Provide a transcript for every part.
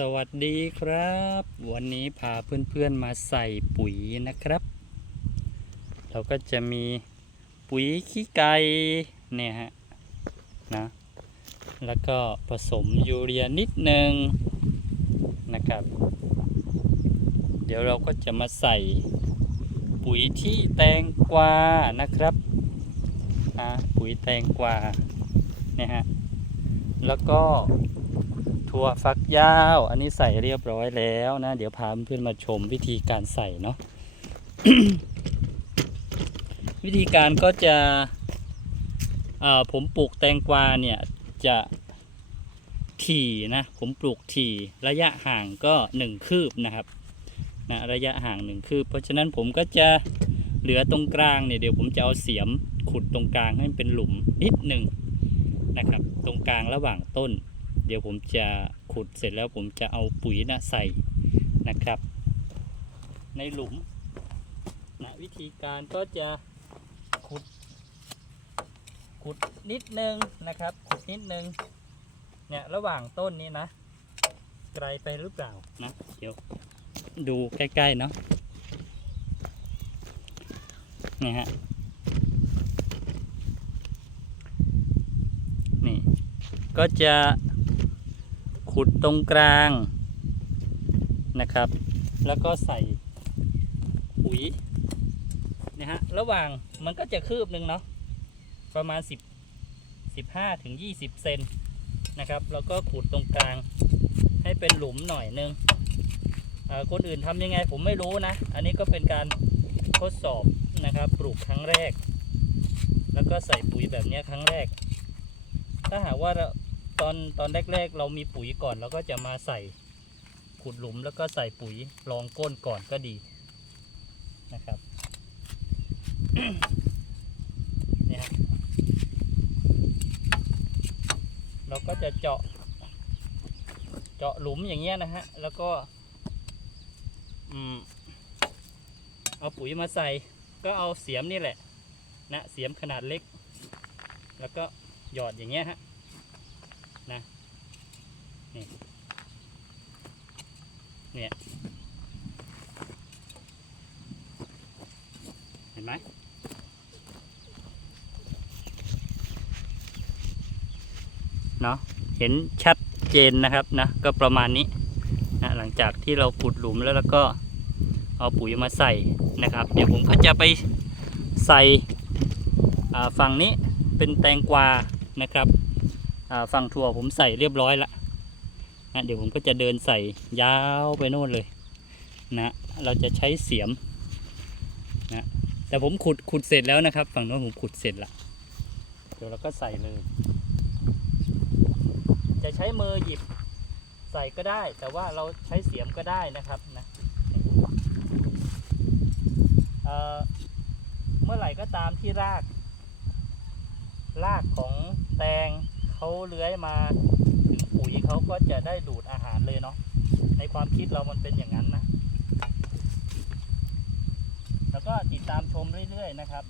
สวัสดีครับ วันนี้พาเพื่อนๆมาใส่ปุ๋ยนะครับ เราก็จะมีปุ๋ยขี้ไก่เนี่ยฮะนะแล้วก็ผสมยูเรียนิดนึงนะครับ เดี๋ยวเราก็จะมาใส่ปุ๋ยที่แตงกวานะครับอ่าปุ๋ยแตงกวาเนี่ยฮะแล้วก็ ถั่วฟักยาว อันนี้ใส่เรียบร้อยแล้วนะ เดี๋ยวพาเพื่อนๆมาชมวิธีการใส่เนาะ วิธีการก็จะเอ่อผมปลูกแตงกวาเนี่ยจะถี่นะ ผมปลูกถี่ระยะห่างก็หนึ่งคืบนะครับนะระยะห่างหนึ่งคืบ เพราะฉะนั้นผมก็จะเหลือตรงกลางเนี่ยเดี๋ยวผมจะเอาเสียมขุดตรงกลางให้มันเป็นหลุมนิดหนึ่งนะครับ ตรงกลางระหว่างต้น เดี๋ยวผมจะขุดเสร็จแล้วผมจะเอาปุ๋ยนะใส่นะครับ ในหลุมนะวิธีการก็จะขุด ขุดนิดนึงนะครับ ขุดนิดนึงเนี่ยระหว่างต้นนี้นะ ไกลไปหรือเปล่านะเดี๋ยวดูใกล้ๆเนาะนี่ฮะนี่ก็จะ ขุดตรงกลางนะครับ แล้วก็ใส่ปุ๋ยนะฮะระหว่างมันก็จะคืบหนึ่งเนาะประมาณ 10 15ถึง20 เซนนะครับ แล้วก็ขุดตรงกลางให้เป็นหลุมหน่อยนึงเอ่อคนอื่นทำยังไงผมไม่รู้นะ อันนี้ก็เป็นการทดสอบนะครับ ปลูกครั้งแรก แล้วก็ใส่ปุ๋ยแบบนี้ครั้งแรก ถ้าหากว่า ตอนตอนแรก ๆ เรามีปุ๋ยก่อนเราก็จะมาใส่ขุดหลุมแล้วก็ใส่ปุ๋ยรองก้นก่อนก็ดีนะครับเนี่ยฮะเราก็จะเจาะ เจาะหลุมอย่างเงี้ยนะฮะ แล้วก็เอาปุ๋ยมาใส่ ก็เอาเสียมนี่แหละ นะ เสียมขนาดเล็ก แล้วก็หยอดอย่างเงี้ยฮะ นะนี่เนี่ยเห็นไหมเนาะเห็นชัดเจนนะครับนะก็ประมาณนี้นะหลังจากที่เราขุดหลุมแล้วแล้วก็เอาปุ๋ยมาใส่นะครับ เดี๋ยวผมก็จะไปใส่ฝั่งนี้เป็นแตงกวานะครับ ฝั่งถั่วผมใส่เรียบร้อยละนะเดี๋ยวผมก็จะเดินใส่ยาวไปโน่นเลยนะเราจะใช้เสียมนะแต่ผมขุดขุดเสร็จแล้วนะครับ ฝั่งโน้นผมขุดเสร็จละเดี๋ยวเราก็ใส่เลย จะใช้มือหยิบใส่ก็ได้ แต่ว่าเราใช้เสียมก็ได้นะครับนะเเมื่อไหร่ก็ตามที่ราก รากของแตง เขาเลื้อยมาถึงปุ๋ยเขาก็จะได้ดูดอาหารเลยเนาะในความคิดเรามันเป็นอย่างนั้นนะ แล้วก็ติดตามชมเรื่อยๆนะครับ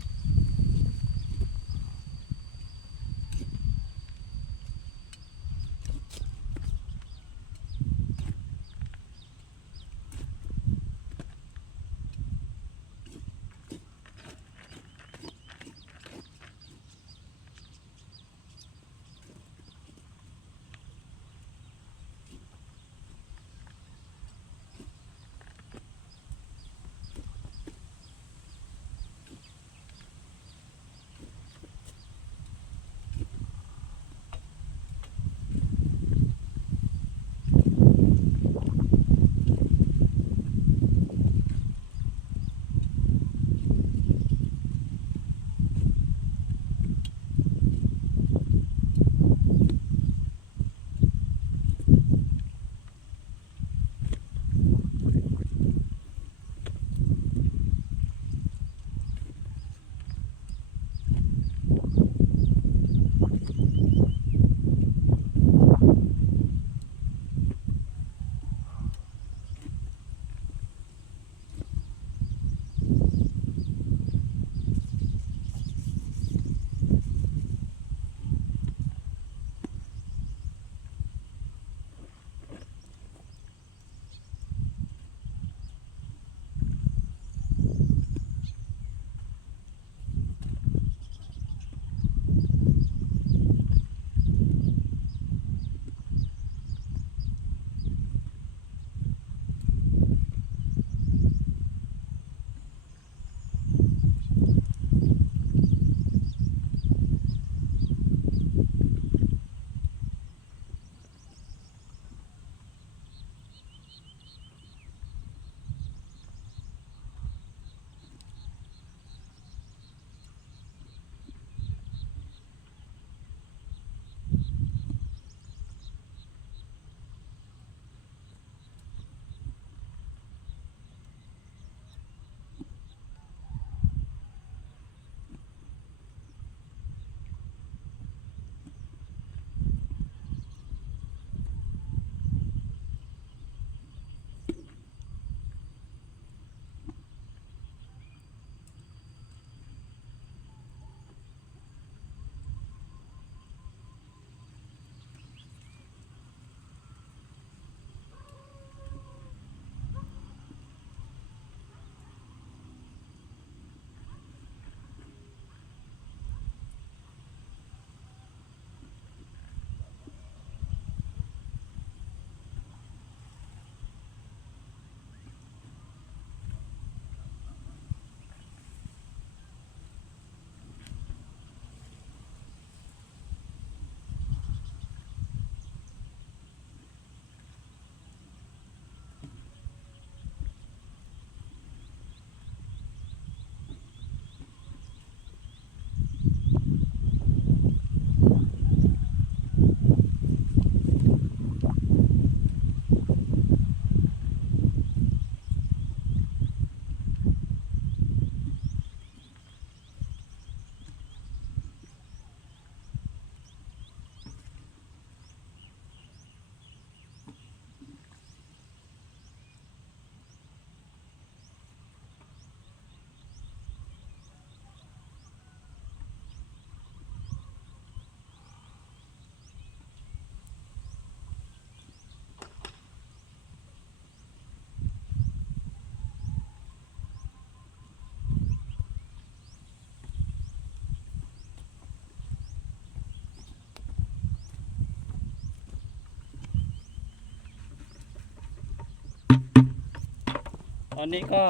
อนนี้ก็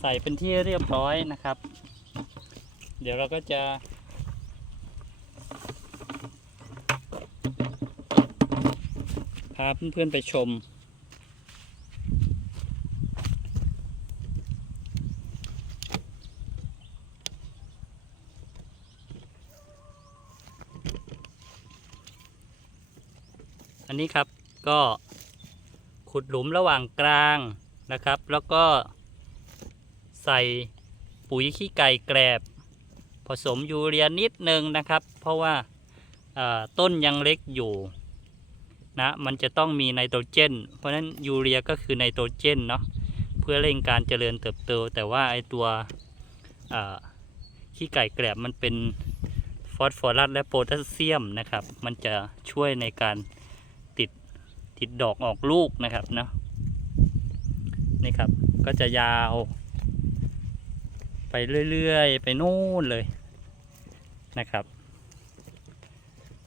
ใส่เป็นที่เรียบร้อยนะครับ เดี๋ยวเราก็จะ พาเพื่อนๆไปชม อันนี้ครับก็ขุดหลุมระหว่างกลาง นะครับ แล้วก็ใส่ปุ๋ยขี้ไก่แกรบผสมยูเรียนิดนึงนะครับ เพราะว่าาต้นยังเล็กอยู่นะมันจะต้องมีไนโตรเจน เพราะนั้นยูเรียก็คือไนโตรเจนเนาะเพื่อเร่งการเจริญเติบโต แต่ว่าไอตัวขี้ไก่แกรบมันเป็นฟอสฟอรัสและโพแทสเซียมนะครับ มันจะช่วยในการติดติดดอกออกลูกนะครับเนาะ นี่ครับ ก็จะยาว ไปเรื่อยๆ ไปนู่นเลยนะครับ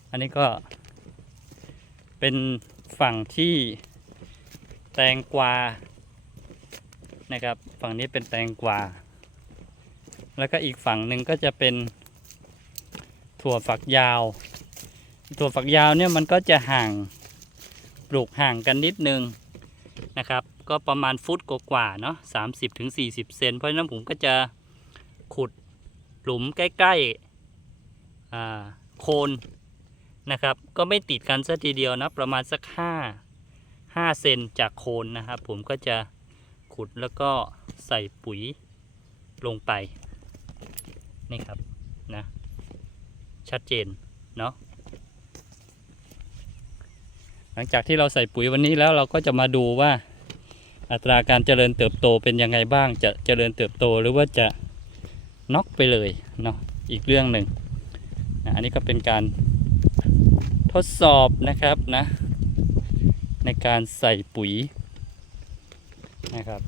อันนี้ก็ เป็นฝั่งที่แตงกวานะครับ ฝั่งนี้เป็นแตงกวา แล้วก็อีกฝั่งหนึ่งก็จะเป็นถั่วฝักยาว ถั่วฝักยาวเนี่ยมันก็จะห่างปลูกห่างกันนิดนึงนะครับ ก็ประมาณฟุตกว่าๆเนาะสามสิบถึงสี่สิบเซนเพราะฉะนั้นผมก็จะขุดหลุมใกล้ๆอ่าโคนนะครับ ก็ไม่ติดกันซะทีเดียวนะประมาณสักห้าห้าเซนจากโคนนะครับ ผมก็จะขุดแล้วก็ใส่ปุ๋ยลงไปนี่ครับนะชัดเจนเนาะหลังจากที่เราใส่ปุ๋ยวันนี้แล้วเราก็จะมาดูว่า อัตราการเจริญเติบโตเป็นยังไงบ้าง จะเจริญเติบโตหรือว่าจะน็อกไปเลยเนาะอีกเรื่องหนึ่งนะอันนี้ก็เป็นการทดสอบนะครับนะ ในการใส่ปุ๋ยนะครับ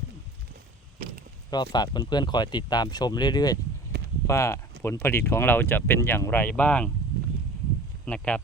ก็ฝากเพื่อนๆคอยติดตามชมเรื่อยๆ ว่าผลผลิตของเราจะเป็นอย่างไรบ้างนะครับ